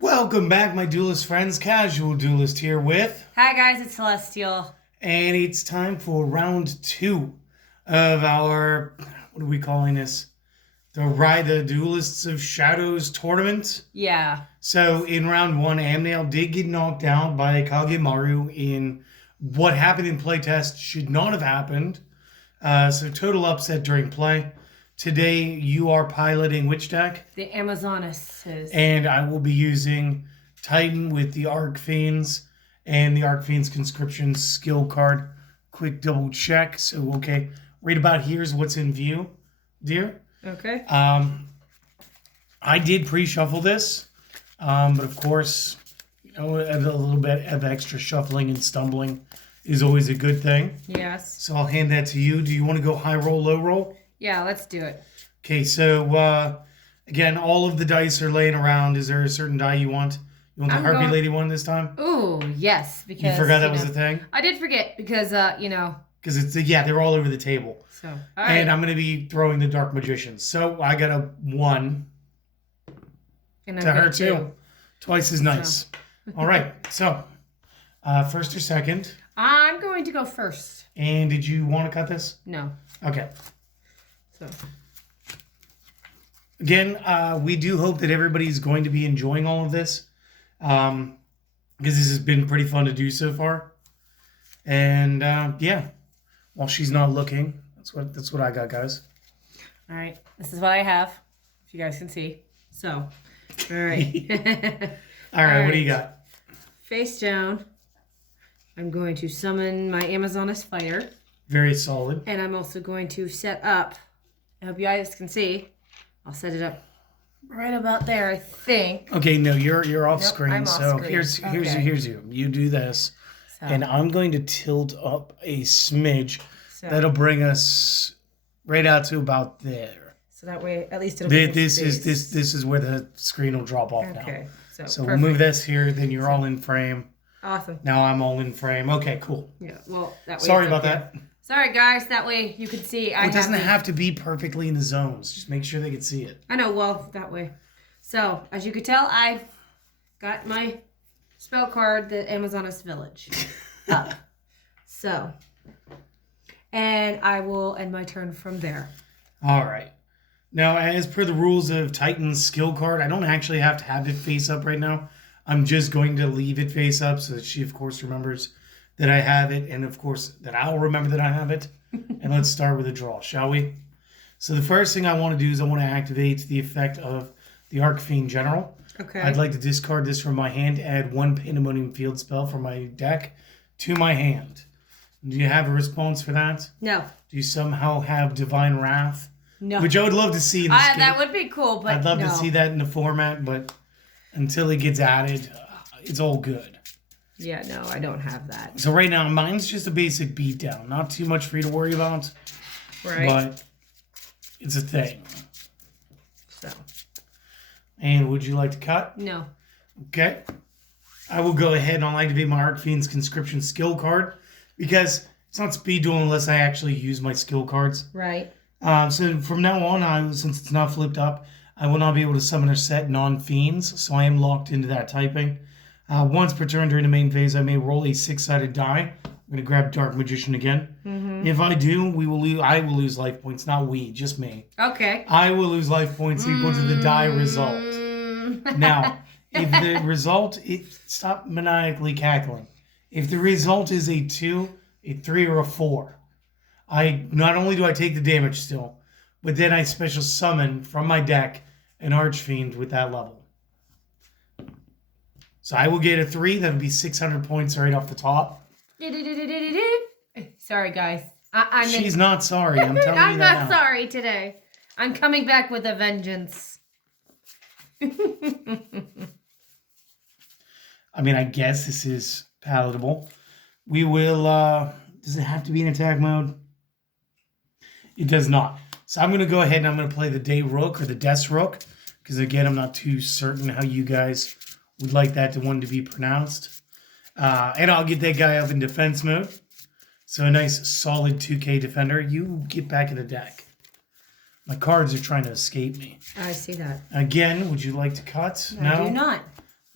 Welcome back, my duelist friends. Casual Duelist here with... Hi guys, it's Celestial. And it's time for round 2 of our... What are we calling this? The Duelists of Shadows tournament. Yeah. So in round 1, Amnail did get knocked out by Kagemaru in what happened in playtest should not have happened. So total upset during play. Today, you are piloting which deck? The Amazonas. And I will be using Titan with the Archfiends and the Archfiends Conscription skill card. Quick double check. So, okay, right about here's what's in view, dear. Okay. I did pre-shuffle this, but of course, a little bit of extra shuffling and stumbling is always a good thing. Yes. So I'll hand that to you. Do you want to go high roll, low roll? Yeah, let's do it. Okay, so again, all of the dice are laying around. Is there a certain die you want? You want the Harpy Lady one this time? Ooh, yes, because you forgot that was a thing. I did forget because because it's they're all over the table. So all right. And I'm gonna be throwing the Dark Magicians. So I got a 1 and to her too. Twice as nice. So. All right. So first or second? I'm going to go first. And did you want to cut this? No. Okay. So. Again, we do hope that everybody's going to be enjoying all of this, because this has been pretty fun to do so far. And yeah, while she's not looking, that's what I got, guys. All right, this is what I have. If you guys can see. So, all right. all right, what do you got? Face down. I'm going to summon my Amazonas fighter. Very solid. And I'm also going to set up. I hope you guys can see. I'll set it up right about there, I think. Okay, no, you're off screen. I'm so off screen. Here's you. You do this, and I'm going to tilt up a smidge. So that'll bring us right out to about there. So that way, at least it'll be this is where the screen will drop off now. Okay, so we'll move this here. Then you're all in frame. Awesome. Now I'm all in frame. Okay, cool. Yeah. Well, that way. Sorry about that. Sorry, guys. That way you can see. It doesn't have to be perfectly in the zones. Just make sure they can see it. I know. Well, that way. So, as you can tell, I've got my spell card, the Amazonas Village, up. So, and I will end my turn from there. All right. Now, as per the rules of Titan's skill card, I don't actually have to have it face up right now. I'm just going to leave it face up so that she, of course, remembers that I have it, and of course that I'll remember that I have it. And let's start with a draw, shall we? So the first thing I want to do is I want to activate the effect of the Archfiend General. Okay. I'd like to discard this from my hand, add 1 Pandemonium Field spell from my deck to my hand. Do you have a response for that? No. Do you somehow have Divine Wrath? No. Which I would love to see in this game. That would be cool, but I'd love to see that in the format, but until it gets added, it's all good. Yeah, no, I don't have that. So right now, mine's just a basic beatdown. Not too much for you to worry about. Right. But it's a thing. So. And would you like to cut? No. Okay. I will go ahead and I'll activate my Archfiend's Conscription skill card because it's not speed duel unless I actually use my skill cards. Right. So from now on, since it's not flipped up, I will not be able to summon or set non-fiends. So I am locked into that typing. Once per turn during the main phase, I may roll a 6-sided die. I'm going to grab Dark Magician again. Mm-hmm. If I do, I will lose life points. Not we, just me. Okay. I will lose life points equal to the die result. Now, if the result... Stop maniacally cackling. If the result is a 2, a 3, or a 4, not only do I take the damage still, but then I special summon from my deck an Archfiend with that level. So I will get a 3. That would be 600 points right off the top. Sorry, guys. She's not sorry. I'm telling you that I'm not now. sorry today. I'm coming back with a vengeance. I mean, I guess this is palatable. We will... does it have to be in attack mode? It does not. So I'm going to go ahead and I'm going to play the Day Rook or the Death Rook. Because again, I'm not too certain how you guys... would like that one to be pronounced. And I'll get that guy up in defense mode. So a nice solid 2K defender. You get back in the deck. My cards are trying to escape me. I see that. Again, would you like to cut? No? I do not.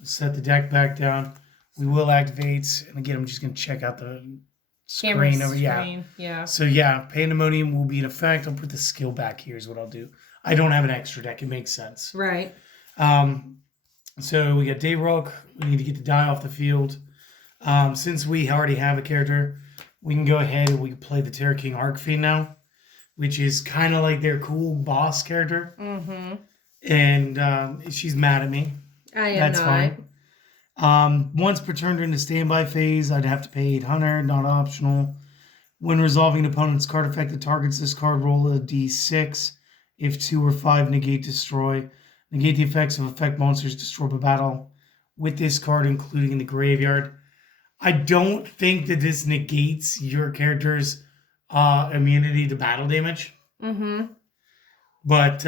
Set the deck back down. We will activate, and again, I'm just going to check out the screen over. Yeah. So yeah, Pandemonium will be in effect. I'll put the skill back here is what I'll do. I don't have an extra deck. It makes sense. Right. So we got Dayrook. We need to get the die off the field. Since we already have a character, we can go ahead and we can play the Terror King Arcfiend now, which is kind of like their cool boss character. Mm-hmm. And she's mad at me. I am That's not. fine. Once per turn during the standby phase, I'd have to pay 800, not optional. When resolving an opponent's card effect that targets this card, roll a d6. If 2 or 5, negate destroy. Negate the effects of effect monsters destroyed by battle with this card, including in the graveyard. I don't think that this negates your character's immunity to battle damage. Mm-hmm. But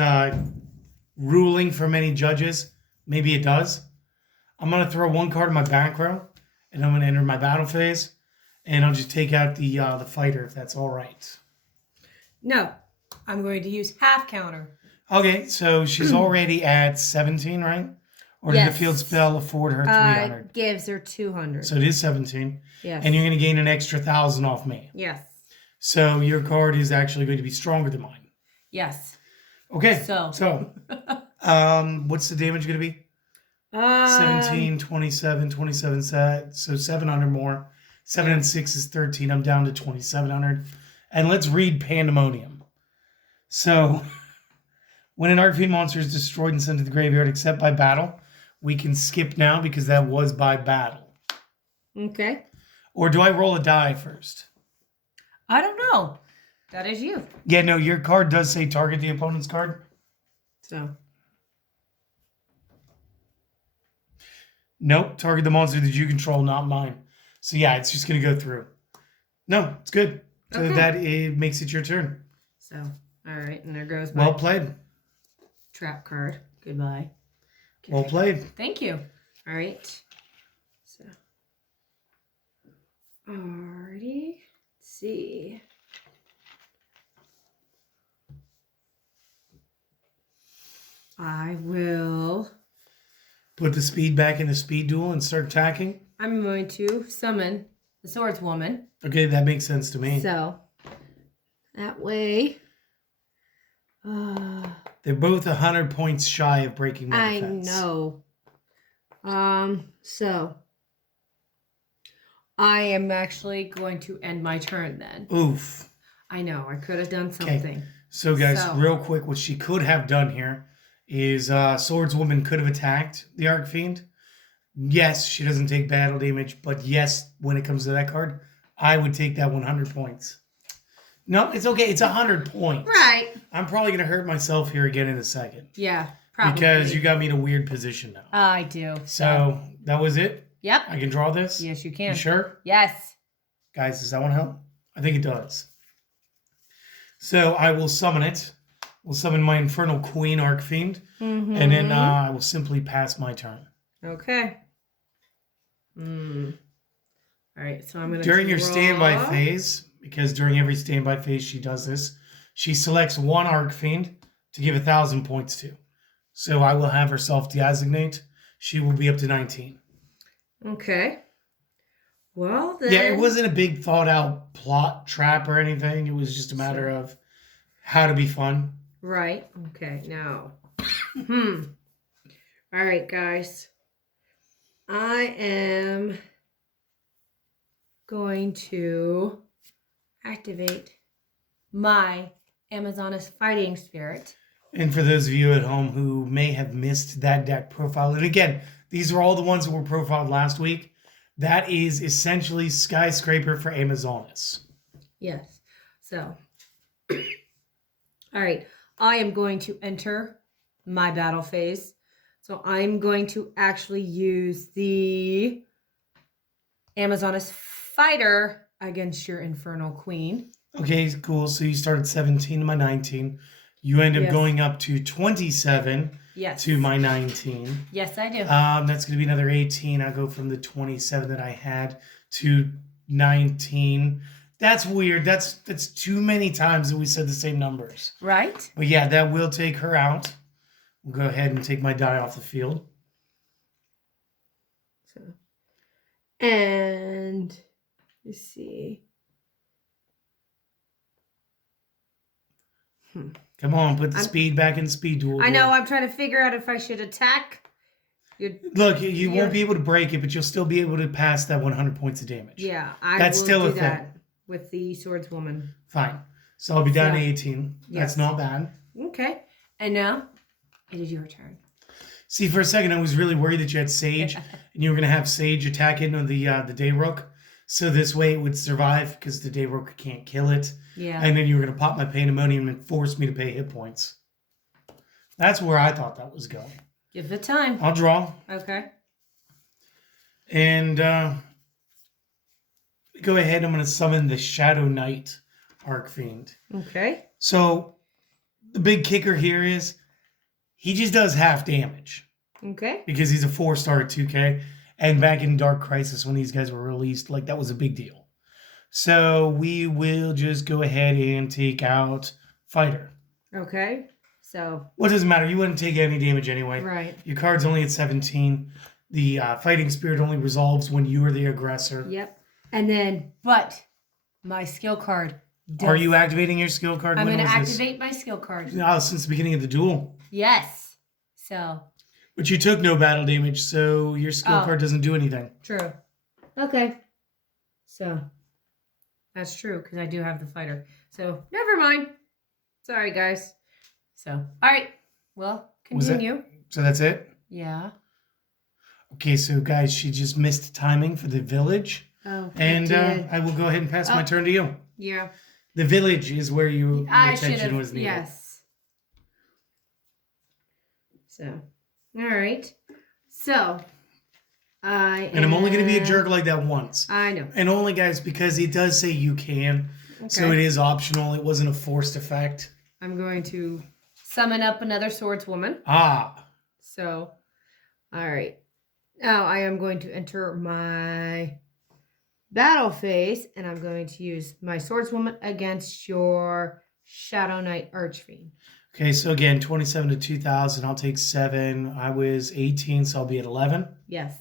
ruling for many judges, maybe it does. I'm going to throw one card in my back row, and I'm going to enter my battle phase, and I'll just take out the fighter, if that's all right. No, I'm going to use half counter. Okay, so she's already at 17, right? Or did the field spell afford her 300? Gives her 200. So it is 17. Yes. And you're going to gain an extra 1,000 off me. Yes. So your card is actually going to be stronger than mine. Yes. Okay. So. What's the damage going to be? 17, 27, 27 set. So 700 more. 7 and 6 is 13. I'm down to 2,700. And let's read Pandemonium. So when an Arcfiend monster is destroyed and sent to the graveyard except by battle, we can skip now because that was by battle. Okay. Or do I roll a die first? I don't know. That is you. Yeah, no, your card does say target the opponent's card. So. Nope, target the monster that you control, not mine. So yeah, it's just going to go through. No, it's good. So that it makes it your turn. So, all right, and there goes my Well played. trap card. Goodbye. Okay. Well played. Thank you. All right. So, alrighty. Let's see. I will. Put the speed back in the speed duel and start attacking. I'm going to summon the swordswoman. Okay, that makes sense to me. So, that way. They're both 100 points shy of breaking my defense. I know. So I am actually going to end my turn then. Oof. I know. I could have done something. Okay. So guys, real quick, what she could have done here is Swordswoman could have attacked the Arcfiend. Yes, she doesn't take battle damage, but yes, when it comes to that card, I would take that 100 points. No, it's okay. It's 100 points. Right. I'm probably going to hurt myself here again in a second. Yeah, probably. Because you got me in a weird position now. I do. So that was it? Yep. I can draw this? Yes, you can. You sure? Yes. Guys, does that one help? I think it does. So I will summon it. We'll summon my Infernal Queen Arcfiend. Mm-hmm. And then I will simply pass my turn. Okay. All right, so I'm going to During your standby phase, because during every standby phase she does this, she selects one Arcfiend to give 1,000 points to. So I will have her self-designate. She will be up to 19. Okay. Well, then... Yeah, it wasn't a big thought-out plot trap or anything. It was just a matter of how to be fun. Right. Okay, now. All right, guys. I am going to activate my Amazoness Fighting Spirit. And for those of you at home who may have missed that deck profile, and again, these are all the ones that were profiled last week. That is essentially Skyscraper for Amazoness. Yes. So, all right. I am going to enter my battle phase. So I'm going to actually use the Amazoness Fighter against your Infernal Queen. Okay, cool. So you started 17 to my 19. You end up going up to 27 to my 19. Yes, I do. That's going to be another 18. I'll go from the 27 that I had to 19. That's weird. That's too many times that we said the same numbers. Right. But yeah, that will take her out. We'll go ahead and take my die off the field. So, and let's see. Come on, put the speed back in speed duel. I know. I'm trying to figure out if I should attack. Look, you won't be able to break it, but you'll still be able to pass that 100 points of damage. Yeah, That's will still do a thing. that with the swordswoman. Fine. So I'll be down to 18. That's not bad. Okay. And now it is your turn. See, for a second, I was really worried that you had Sage, and you were going to have Sage attack into the Day Rook. So this way it would survive because the Day Rook can't kill it. Yeah. And then you were going to pop my Pandemonium and force me to pay hit points. That's where I thought that was going. Give it time. I'll draw. Okay. And go ahead. I'm going to summon the Shadow Knight Archfiend. Okay. So the big kicker here is he just does half damage. Okay. Because he's a 4-star at 2K. And back in Dark Crisis when these guys were released, like that was a big deal. So we will just go ahead and take out Fighter. Okay. So. Well, it doesn't matter. You wouldn't take any damage anyway. Right. Your card's only at 17. The Fighting Spirit only resolves when you are the aggressor. Yep. And then, but my skill card. Are you activating your skill card? I'm going to activate my skill card. No, since the beginning of the duel. Yes. So. But you took no battle damage, so your skill card doesn't do anything. True. Okay. So. That's true, because I do have the fighter. So, never mind. Sorry, guys. So, all right. Well, continue. So that's it? Yeah. Okay, so guys, she just missed timing for the village. Oh, and I will go ahead and pass my turn to you. Yeah. The village is where your attention was needed. Yes. So, all right. So, I'm only going to be a jerk like that once. I know. And only, guys, because it does say you can. Okay. So it is optional. It wasn't a forced effect. I'm going to summon up another swordswoman. Ah. So, all right. Now I am going to enter my battle phase, and I'm going to use my swordswoman against your Shadow Knight Archfiend. Okay, so again, 27 to 2,000. I'll take 7. I was 18, so I'll be at 11. Yes.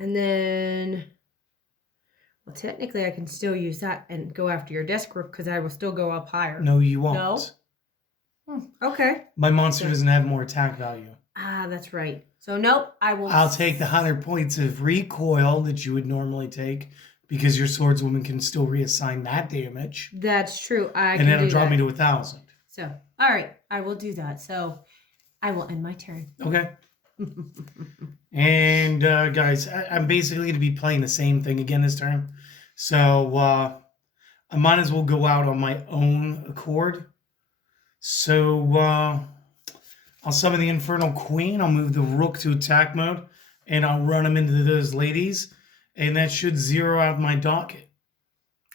And then, well, technically I can still use that and go after your desk rook because I will still go up higher. No, you won't. No? Okay. My monster doesn't have more attack value. Ah, that's right. So, nope, I will... I'll take the 100 points of recoil that you would normally take because your swordswoman can still reassign that damage. That's true. And then it'll drop me to 1,000. So, all right, I will do that. So, I will end my turn. Okay. And guys, I'm basically going to be playing the same thing again this turn. So I might as well go out on my own accord. So I'll summon the Infernal Queen. I'll move the Rook to attack mode. And I'll run them into those ladies. And that should zero out my docket.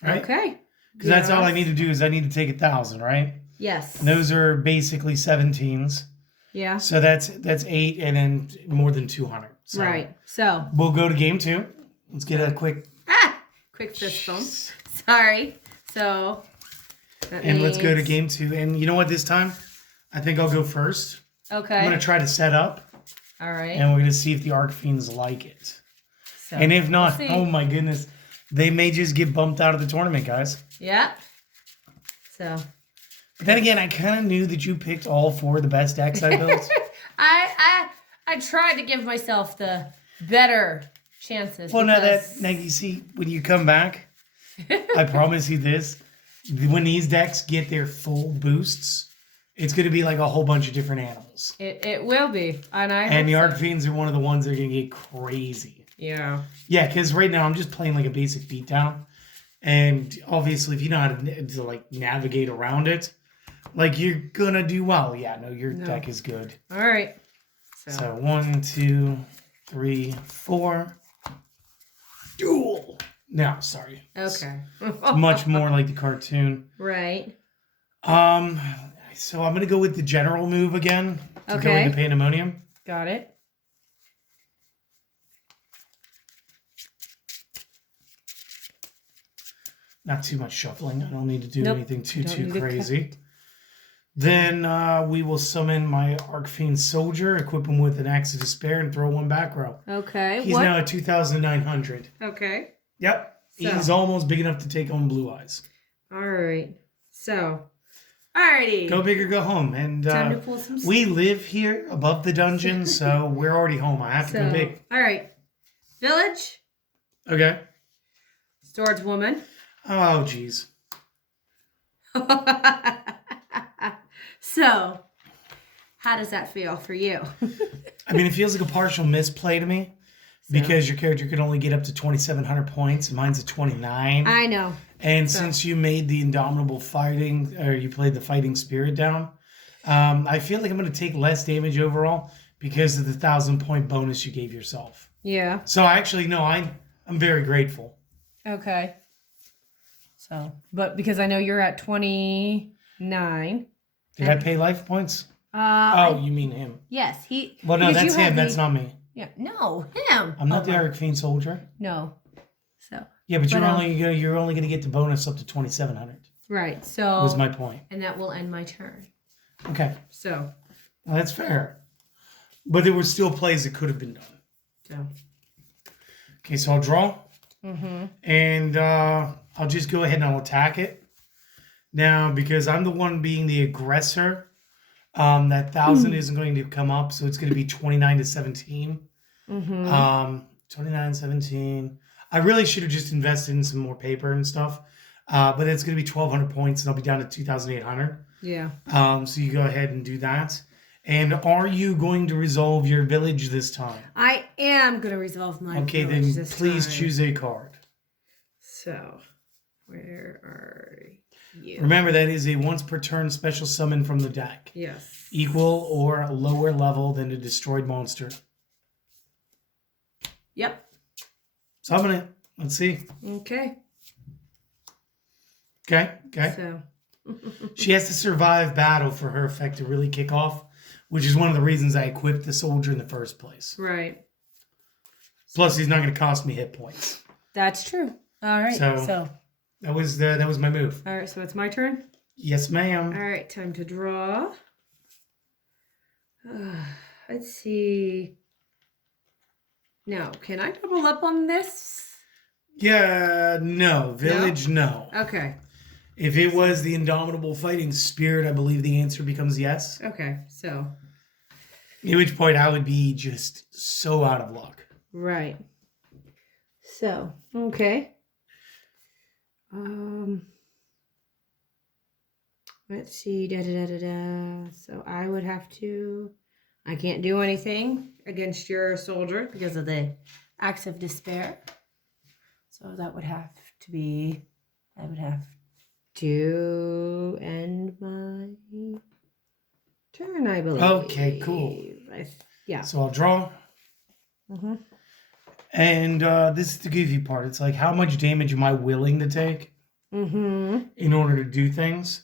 Right? Okay. Because that's all I need to do is I need to take 1,000, right? Yes. And those are basically 17s. Yeah. So that's 8 and then more than 200. So right. So we'll go to game 2. Let's get a quick fist bump. Sorry. So let's go to game 2. And you know what? This time, I think I'll go first. Okay. I'm gonna try to set up. All right. And we're gonna see if the Archfiends like it. So, and if not, oh my goodness, they may just get bumped out of the tournament, guys. Yeah. So. But then again, I kind of knew that you picked all 4 of the best decks I built. I tried to give myself the better chances. Well, now you see, when you come back, I promise you this: when these decks get their full boosts, it's going to be like a whole bunch of different animals. It will be, and the Archfiends are one of the ones that are going to get crazy. Yeah. Yeah, because right now I'm just playing like a basic beatdown, and obviously, if you know how to like navigate around it. Like, you're gonna do well. Yeah, no, your deck is good. All right. So 1, 2, 3, 4. Duel! No, sorry. Okay. It's much more like the cartoon. Right. So I'm gonna go with the general move again. To go into Pandemonium. Got it. Not too much shuffling. I don't need to do anything too crazy. Then we will summon my Arcfiend Soldier, equip him with an Axe of Despair, and throw one back row. Okay. He's now at 2,900. Okay. Yep. So. He's almost big enough to take on Blue Eyes. All right. So, alrighty. Go big or go home. And Time to pull some we live here above the dungeon, so we're already home. I have to go big. All right. Village. Okay. Swordswoman. Oh, jeez. So, how does that feel for you? I mean, it feels like a partial misplay to me because your character could only get up to 2,700 points. And mine's at 29. I know. And since you made the Indomitable Fighting, or you played the Fighting Spirit down, I feel like I'm going to take less damage overall because of the 1,000-point bonus you gave yourself. Yeah. So actually, no, I'm very grateful. Okay. So, but because I know you're at 29. Did I pay life points? You mean him? Yes, he. Well, no, that's him. That's not me. Yeah, no, him. I'm not the Arcfiend Soldier. No. So. Yeah, but you're only gonna get the bonus up to 2,700. Right. So. Was my point. And that will end my turn. Okay. So. Well, that's fair. But there were still plays that could have been done. So. Okay, so I'll draw. Mm-hmm. And I'll just go ahead and I'll attack it. Now, because I'm the one being the aggressor, that 1,000 isn't going to come up, so it's going to be 29 to 17. Mm-hmm. 29, 17. I really should have just invested in some more paper and stuff, but it's going to be 1,200 points, and I'll be down to 2,800. Yeah. So you go ahead and do that. And are you going to resolve your village this time? I am going to resolve my village then this please time. choose a card. So, where are you? Remember, that is a once per turn special summon from the deck. Yes. Equal or lower level than a destroyed monster. Yep. Summon it. Let's see. Okay. Okay. So. She has to survive battle for her effect to really kick off, which is one of the reasons I equipped the soldier in the first place. Right. Plus, he's not going to cost me hit points. That's true. All right. So. That was my move. All right. So it's my turn. Yes, ma'am. All right. Time to draw. Let's see. Now, can I double up on this? Yeah. No. Village. No. Okay. If it was the Indomitable Fighting Spirit, I believe the answer becomes yes. Okay. So. At which point I would be just so out of luck. Right. So, okay. Let's see. So I would have to. I can't do anything against your soldier because of the Axe of Despair. So that would have to be. I would have to end my turn, I believe. Okay, cool. Yeah. So I'll draw. Mm-hmm. And this is the goofy part. It's like, how much damage am I willing to take in order to do things?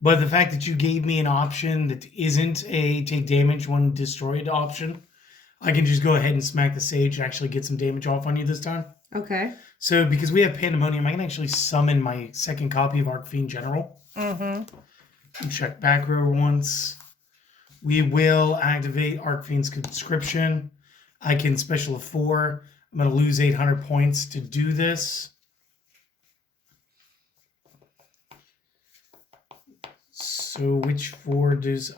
But the fact that you gave me an option that isn't a take damage when destroyed option, I can just go ahead and smack the sage and actually get some damage off on you this time. Okay. So because we have Pandemonium, I can actually summon my second copy of Arcfiend General. And check back row once. We will activate Arcfiend's Conscription. I can special of 4. I'm going to lose 800 points to do this. So which 4 does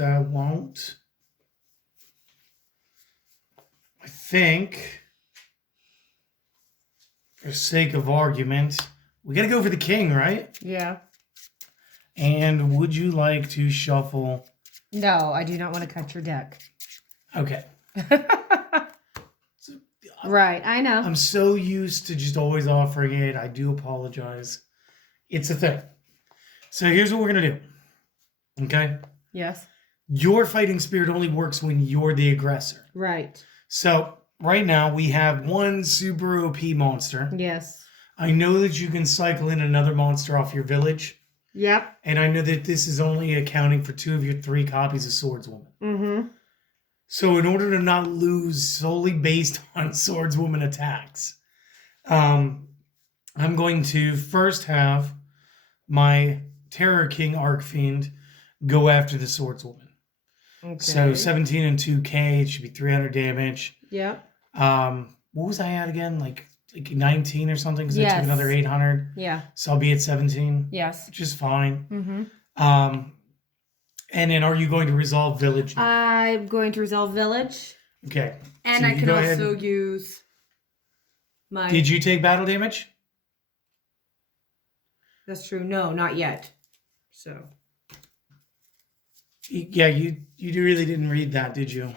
I want? I think, for sake of argument, we got to go for the king, right? Yeah. And would you like to shuffle? No, I do not want to cut your deck. Okay. Right, I know. I'm so used to just always offering it. I do apologize. It's a thing. So here's what we're going to do. Okay? Yes. Your fighting spirit only works when you're the aggressor. Right. So right now we have one super OP monster. Yes. I know that you can cycle in another monster off your village. Yep. And I know that this is only accounting for 2 of your 3 copies of Swordswoman. Mm-hmm. So in order to not lose solely based on Swordswoman attacks, I'm going to first have my Terror King Arcfiend go after the swordswoman. Okay. So 17 and 2K, it should be 300 damage. Yep. What was I at again? Like 19 or something, because I Yes. took another 800. Yeah. So I'll be at 17. Yes. Which is fine. Mm-hmm. And then are you going to resolve village? I'm going to resolve village. Okay. And So I you can go also ahead. use my... Did you take battle damage? That's true. No, not yet. So... Yeah, you really didn't read that, did you?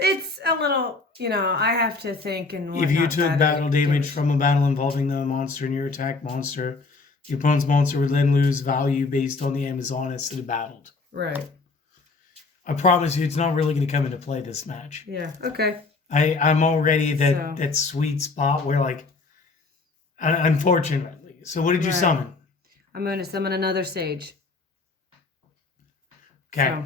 It's a little, I have to think and If you took battle damage from a battle involving the monster in your attack monster, the opponent's monster would then lose value based on the Amazoness that it battled. Right. I promise you, it's not really going to come into play this match. Yeah. Okay. I'm already that sweet spot where, like, unfortunately. So what did you summon? I'm going to summon another sage. Okay. So.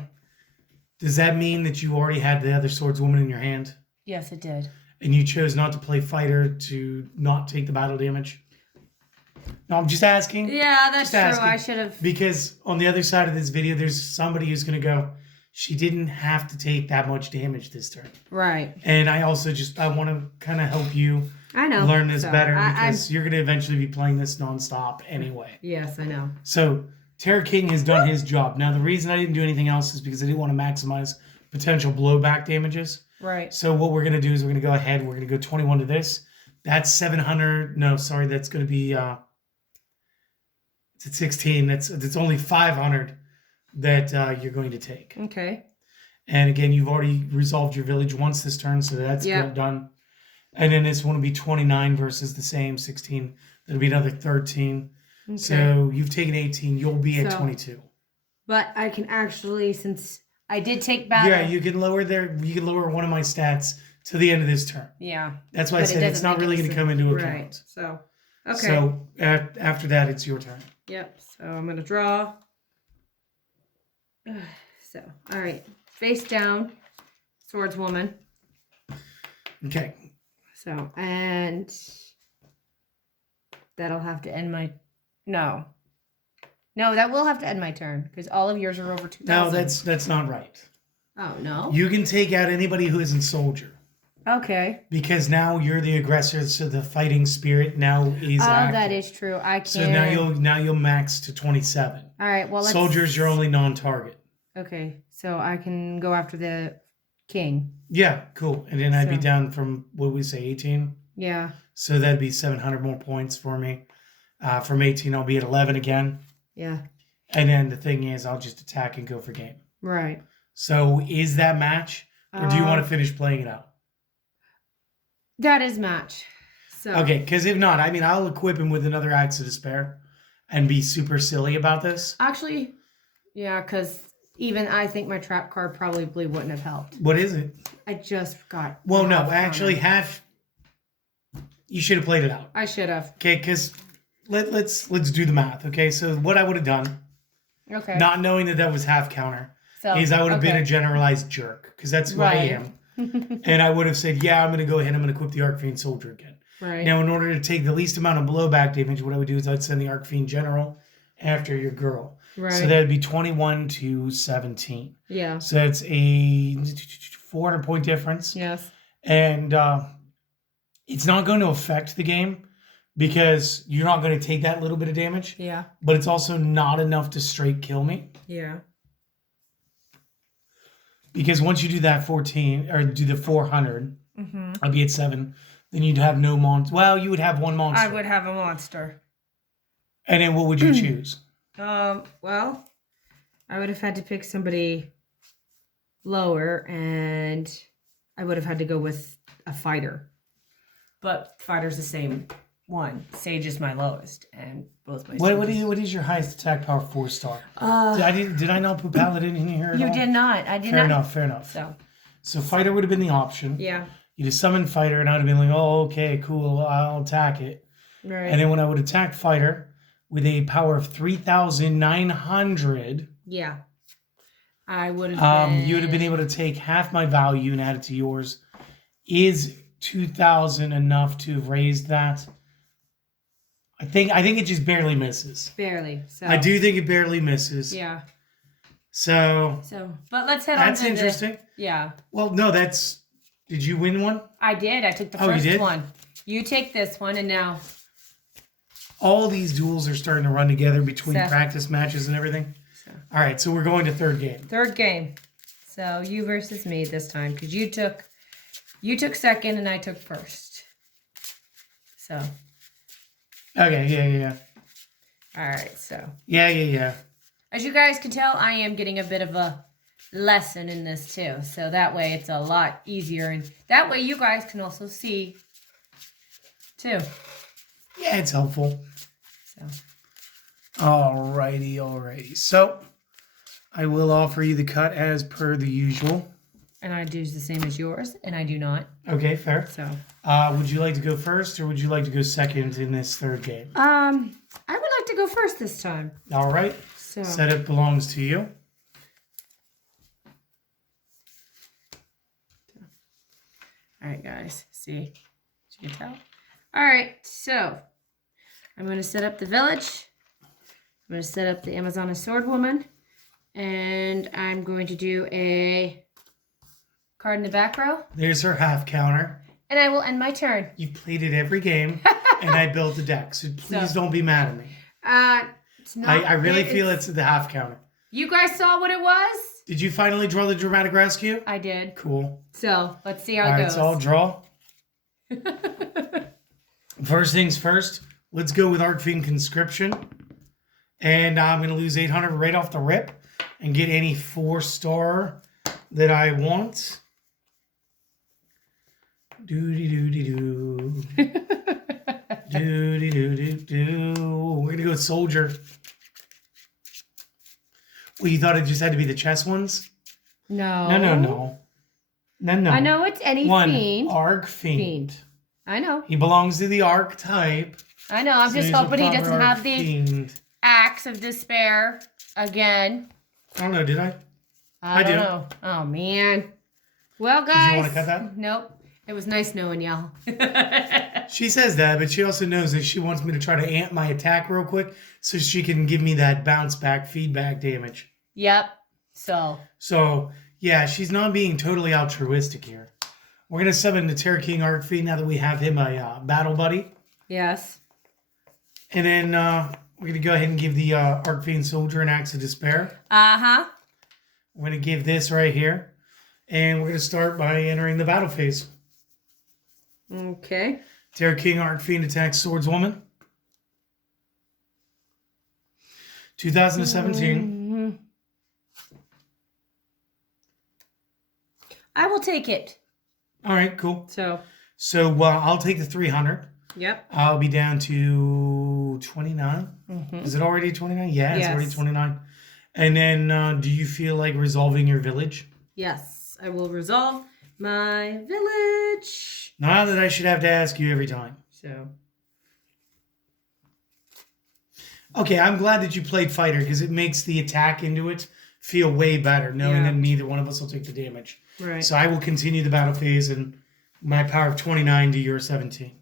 Does that mean that you already had the other swordswoman in your hand? Yes, it did. And you chose not to play fighter to not take the battle damage? No, I'm just asking. Yeah, that's true. I should have. Because on the other side of this video, there's somebody who's going to go, she didn't have to take that much damage this turn. Right. And I also I want to kind of help you learn this better because you're going to eventually be playing this nonstop anyway. Yes, I know. So Terror King has done his job. Now, the reason I didn't do anything else is because I didn't want to maximize potential blowback damages. Right. So what we're going to do is we're going to go ahead. We're going to go 21 to this. That's 700. No, sorry. That's going to be... it's at 16. It's only 500 that you're going to take. Okay. And again, you've already resolved your village once this turn, so that's done. And then this one will be 29 versus the same 16. That'll be another 13. Okay. So you've taken 18. You'll be at 22. But I can actually, since I did take battle. Yeah, you can lower one of my stats to the end of this turn. Yeah. That's why I said it's not really going to come into account. Right. So, okay. So after that, it's your turn. Yep. So I'm going to draw. So, all right. Face down, swordswoman. Okay. So, and that'll have to end my... No, that will have to end my turn because all of yours are over 2,000. No, that's not right. Oh, no? You can take out anybody who isn't soldier. Okay. Because now you're the aggressor, so the fighting spirit now is active. That is true. I can't... So now you'll max to 27. All right, well, let's... Soldiers, you're only non-target. Okay, so I can go after the king. Yeah, cool. And then I'd be down from, what would we say, 18? Yeah. So that'd be 700 more points for me. From 18, I'll be at 11 again. Yeah. And then the thing is, I'll just attack and go for game. Right. So is that match? Or do you want to finish playing it out? That is match. So. Okay, because if not, I'll equip him with another Acts of Despair and be super silly about this. Actually, yeah, because even I think my trap card probably wouldn't have helped. What is it? I just got... Well, no, actually, you should have played it out. I should have. Okay, because let's do the math. Okay, so what I would have done, not knowing that was half counter, is I would have been a generalized jerk, because that's who I am. And I would have said, yeah, I'm going to go ahead and I'm going to equip the Arcfiend Soldier again. Right. Now, in order to take the least amount of blowback damage, what I would do is I'd send the Arcfiend General after your girl. Right. So that would be 21 to 17. Yeah. So that's a 400 point difference. Yes. And it's not going to affect the game because you're not going to take that little bit of damage. Yeah. But it's also not enough to straight kill me. Yeah. Because once you do that 14 or do the 400, I'll be at 7. Then you'd have no monster. Well, you would have one monster. I would have a monster. And then what would you choose? Well, I would have had to pick somebody lower, and I would have had to go with a fighter. But fighter's the same one. Sage is my lowest, and both my. What is your highest attack power? 4-star. Did I not put paladin in here? You did not. I did not. Fair enough. So fighter would have been the option. Yeah. You'd have summoned fighter, and I'd have been like, oh, okay, cool, I'll attack it. Right. And then when I would attack fighter with a power of 3,900, yeah, I would have. You would have been able to take half my value and add it to yours. Is 2,000 enough to have raised that? I think it just barely misses. Barely. So I do think it barely misses. Yeah. So but let's head on that's to interesting. Yeah. Well, no, did you win one? I did. I took the Oh, you first did? one. You take this one, and now All these duels are starting to run together between Seth. practice matches and everything. So. All right, so we're going to third game. Third game. So you versus me this time, because you took second and I took first. So. Okay, yeah. All right, so. Yeah. As you guys can tell, I am getting a bit of a lesson in this too. So that way it's a lot easier. And that way you guys can also see too. Yeah, it's helpful. So. Alrighty. So, I will offer you the cut as per the usual. And I do the same as yours, and I do not. Okay, fair. So. Would you like to go first, or would you like to go second in this third game? I would like to go first this time. All right. So. Setup belongs to you. All right, guys. See? You can tell. All right, so I'm going to set up the village. I'm going to set up the Amazona sword woman. And I'm going to do a card in the back row. There's her half counter. And I will end my turn. You've played it every game, and I built the deck, so please don't be mad at me. It's not, I really feel it's the half counter. You guys saw what it was? Did you finally draw the dramatic rescue? I did. Cool. So let's see how All it right, goes. so I'll draw. First things first, let's go with Arcfiend Conscription. And I'm going to lose 800 right off the rip and get any 4-star that I want. Doody-doody-doo. Doody-doo-doo-doo. We're going to go with Soldier. Well, you thought it just had to be the chess ones? No. No. I know it's any fiend. Arcfiend. I know. He belongs to the archetype. I know. I'm So just he's a hoping he proper doesn't have the Arcfiend. axe of despair again. I don't know, did I? I do. don't know. Oh, man. Well, guys. Did you want to cut that? Nope. It was nice knowing y'all. She says that, but she also knows that she wants me to try to amp my attack real quick so she can give me that bounce back feedback damage. Yep. So, yeah, she's not being totally altruistic here. We're going to summon the Terror King Arcfiend now that we have him a battle buddy. yes. And then we're going to go ahead and give the Arcfiend Soldier an Axe of Despair. Uh-huh. We're going to give this right here. And we're going to start by entering the battle phase. Okay. Terror King Arcfiend attacks Swordswoman. 2017. I will take it. All right, cool. So, I'll take the 300. yep. I'll be down to 29. Mm-hmm. Is it already 29? Yeah, it's Yes. already 29. And then do you feel like resolving your village? Yes. I will resolve my village. Not that I should have to ask you every time. So, Okay, I'm glad that you played fighter because it makes the attack into it feel way better knowing Yeah. that neither one of us will take the damage. right. So I will continue the battle phase and my power of 29 to your 17.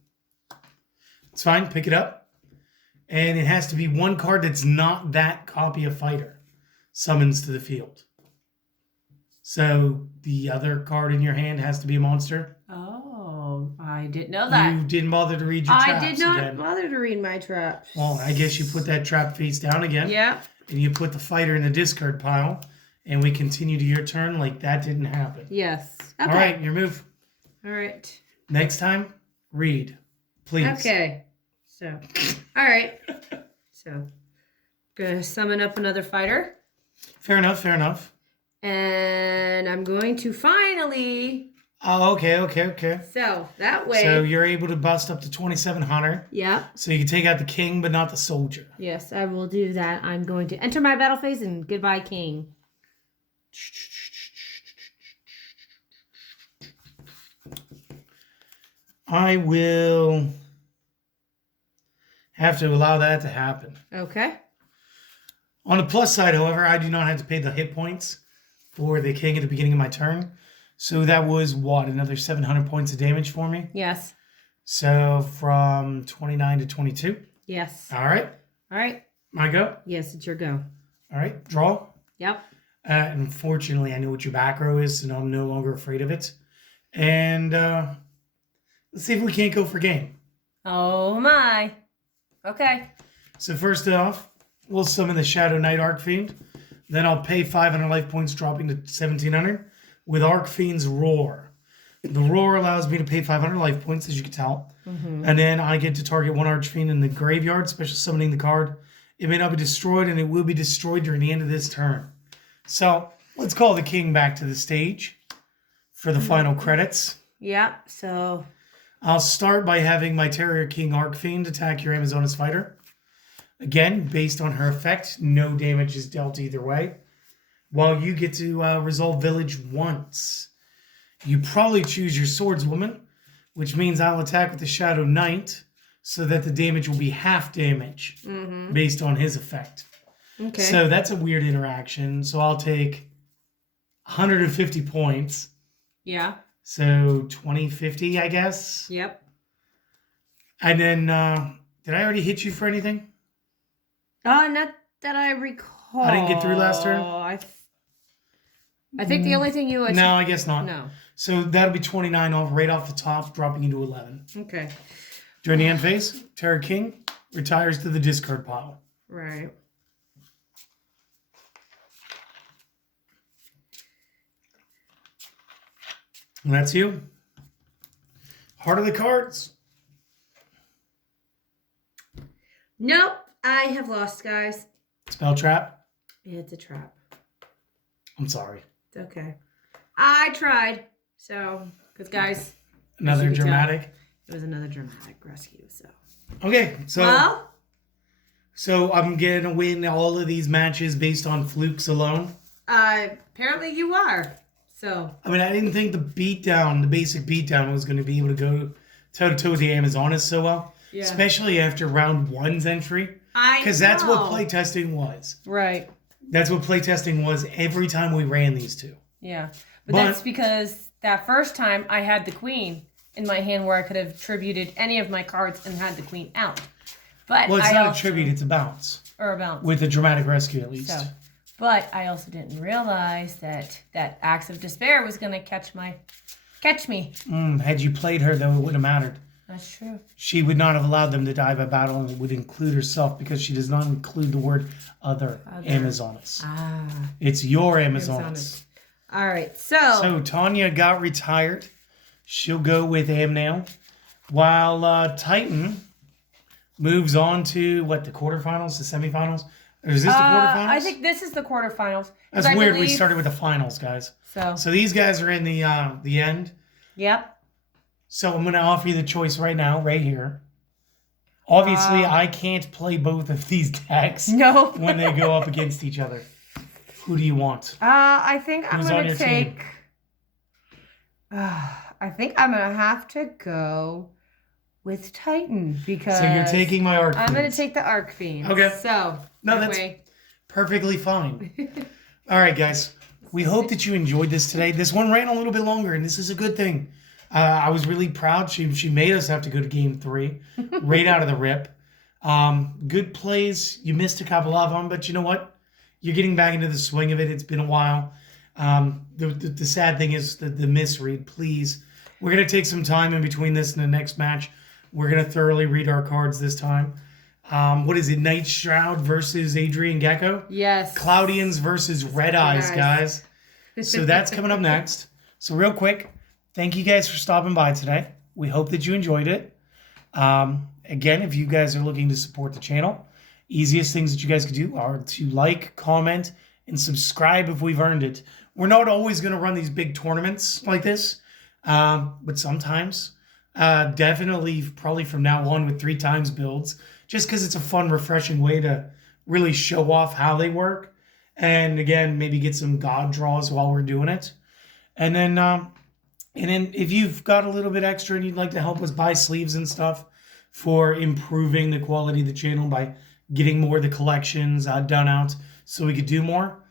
It's fine. Pick it up. And it has to be one card that's not that copy of fighter summons to the field. So the other card in your hand has to be a monster. Oh, I didn't know that. You didn't bother to read your I traps did not again. bother to read my traps. Well, I guess you put that trap face down again. Yeah. And you put the fighter in the discard pile. And we continue to your turn like that didn't happen. Yes. Okay. All right, your move. All right. Next time, read. Please. Okay. So, all right. So, gonna summon up another fighter. Fair enough. And I'm going to finally. Oh, okay. So, that way. So you're able to bust up to 2,700. Yeah. So you can take out the king, but not the soldier. Yes, I will do that. I'm going to enter my battle phase and goodbye, king. I will have to allow that to happen. Okay. On the plus side, however, I do not have to pay the hit points for the king at the beginning of my turn. So that was what? Another 700 points of damage for me? Yes. So from 29 to 22. Yes. All right. All right. My go? Yes, it's your go. All right. Draw. Yep. Unfortunately, I know what your back row is, and I'm no longer afraid of it. And let's see if we can't go for game. Oh my. Okay. So first off, we'll summon the Shadow Knight Archfiend. Then I'll pay 500 life points, dropping to 1,700 with Archfiend's Roar. The Roar allows me to pay 500 life points, as you can tell. And then I get to target one Archfiend in the graveyard, special summoning the card. It may not be destroyed, and it will be destroyed during the end of this turn. So let's call the king back to the stage for the final credits. Yeah, so... I'll start by having my Terrier King Archfiend attack your Amazonas fighter. Again, based on her effect, no damage is dealt either way. While you get to resolve village once. You probably choose your swordswoman, which means I'll attack with the Shadow Knight so that the damage will be half damage based on his effect. Okay. So that's a weird interaction. So I'll take 150 points. Yeah. So 2050, I guess. Yep. And then, did I already hit you for anything? Not that I recall. I didn't get through last turn? I think the only thing you... No, I guess not. No. So that'll be 29 off, right off the top, dropping you to 11. Okay. During the end phase, Terra King retires to the discard pile. Right. And that's you. Heart of the cards. Nope. I have lost, guys. Spell trap. It's a trap. I'm sorry. It's okay. I tried. So, because guys... Another dramatic. It was another dramatic rescue, so... Okay, so... Well... So I'm going to win all of these matches based on flukes alone? Apparently you are. So... I mean, I didn't think the basic beatdown was going to be able to go toe-to-toe with the Amazonas so well. Yeah. Especially after round one's entry. Because that's what playtesting was. Right. That's what playtesting was every time we ran these two. Yeah. But that's because that first time I had the queen in my hand where I could have tributed any of my cards and had the queen out. But well, it's not a tribute, it's a bounce. Or a bounce. With a dramatic rescue, at least. So, but I also didn't realize that Axe of Despair was going to catch me. Had you played her, though, it wouldn't have mattered. That's true. She would not have allowed them to die by battle and would include herself because she does not include the word other. Amazonas. It's your Amazonas. All right, so Tania got retired. She'll go with Am now. While Titan moves on to, the quarterfinals, the semifinals? Or is this the quarterfinals? I think this is the quarterfinals. That's weird. We started with the finals, guys. So these guys are in the end. Yep. So I'm going to offer you the choice right now, right here. Obviously, I can't play both of these decks when they go up against each other. Who do you want? I think I'm going to take... I think I'm going to have to go with Titan because... So you're taking my Archfiend. I'm going to take the Archfiend. Okay. So, that's perfectly fine. All right, guys. We hope that you enjoyed this today. This one ran a little bit longer, and this is a good thing. I was really proud. She made us have to go to game 3 right out of the rip. Good plays. You missed a couple of them, but you know what? You're getting back into the swing of it. It's been a while. The sad thing is the misread. Please, we're going to take some time in between this and the next match. We're going to thoroughly read our cards this time. What is it? Night Shroud versus Adrian Gecko? Yes. Cloudians versus Red Eyes, guys. So that's coming up next. So real quick, thank you guys for stopping by today. We hope that you enjoyed it. Again, if you guys are looking to support the channel, easiest things that you guys could do are to like, comment, and subscribe if we've earned it. We're not always going to run these big tournaments like this, but sometimes, definitely, probably from now on with 3 times builds, just because it's a fun, refreshing way to really show off how they work. And again, maybe get some god draws while we're doing it. And then if you've got a little bit extra and you'd like to help us buy sleeves and stuff for improving the quality of the channel by getting more of the collections done out so we could do more,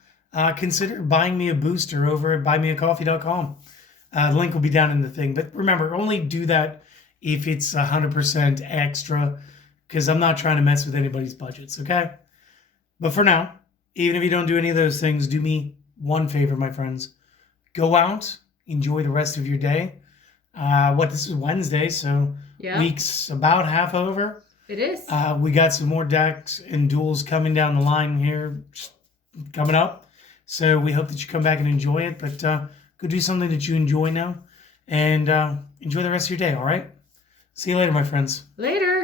consider buying me a booster over at buymeacoffee.com. The link will be down in the thing. But remember, only do that if it's 100% extra, because I'm not trying to mess with anybody's budgets, okay? But for now, even if you don't do any of those things, do me one favor, my friends. Go out, enjoy the rest of your day. This is Wednesday, so Yeah. week's about half over. It is. We got some more decks and duels coming down the line here, coming up. So we hope that you come back and enjoy it. But go do something that you enjoy now, and enjoy the rest of your day. All right. See you later, my friends. Later.